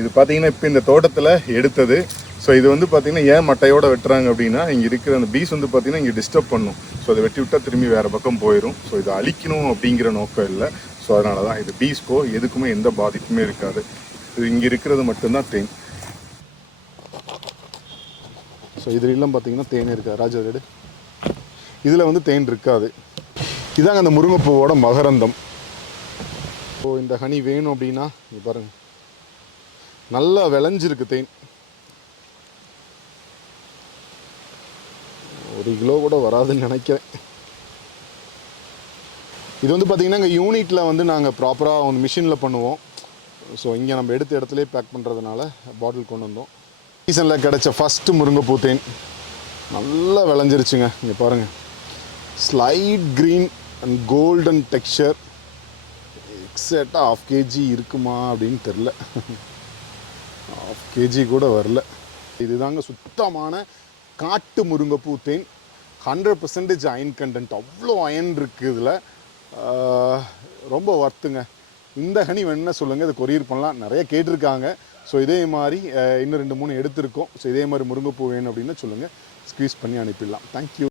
இது பார்த்தீங்கன்னா இப்போ இந்த தோட்டத்தில் எடுத்தது. ஸோ இது வந்து பார்த்தீங்கன்னா ஏன் மட்டையோட வெட்டுறாங்க அப்படின்னா, இங்கே இருக்கிற அந்த பீஸ் வந்து பார்த்தீங்கன்னா இங்கே டிஸ்டர்ப் பண்ணும். ஸோ அதை வெட்டி விட்டால் திரும்பி வேறு பக்கம் போயிடும். ஸோ இதை அழிக்கணும் அப்படிங்கிற நோக்கம் இல்லை. ஸோ அதனால தான் இது பீஸ்க்கோ எதுக்குமே எந்த பாதிப்புமே இருக்காது. இது இங்கே இருக்கிறது மட்டும்தான் தேன். ஸோ இதுலாம் பார்த்தீங்கன்னா தேன் இருக்காது. ராஜா வீடு இதில் வந்து தேன் இருக்காது. இதாங்க அந்த முருங்கைப்பூவோட மகரந்தம். ஸோ இந்த ஹனி வேணும் அப்படின்னா இங்கே பாருங்கள், நல்லா விளைஞ்சிருக்கு தேன். 1 கிலோ கூட வராதுன்னு நினைக்கிறேன். இது வந்து பார்த்திங்கன்னா இங்கே யூனிட்டில் வந்து நாங்கள் ப்ராப்பராக வந்து மிஷினில் பண்ணுவோம். ஸோ இங்கே நம்ம எடுத்த இடத்துலேயே பேக் பண்ணுறதுனால பாட்டில் கொண்டு வந்தோம். சீசனில் கிடச்ச ஃபஸ்ட்டு முருங்கைப்பூ தேன் நல்லா விளைஞ்சிருச்சுங்க. இங்கே பாருங்கள், slight green and golden texture. எக்ஸாக்டாக 1/2 kg இருக்குமா அப்படின்னு தெரில. 1/2 kg கூட வரல. இதுதாங்க சுத்தமான காட்டு முருங்கைப்பூ தேன். 100% அயன் கண்டென்ட். அவ்வளோ அயன் இருக்குது இதில். ரொம்ப ஒர்த்துங்க. இந்த ஹனி வேணுன்னா சொல்லுங்கள், இது கொரியர் பண்ணலாம். நிறைய கேட்டிருக்காங்க. ஸோ இதே மாதிரி இன்னும் 2-3 எடுத்திருக்கோம். ஸோ இதே மாதிரி முருங்கைப்பூ வேணும் அப்படின்னு சொல்லுங்கள், ஸ்க்வீஸ் பண்ணி அனுப்பிடலாம். தேங்க்யூ.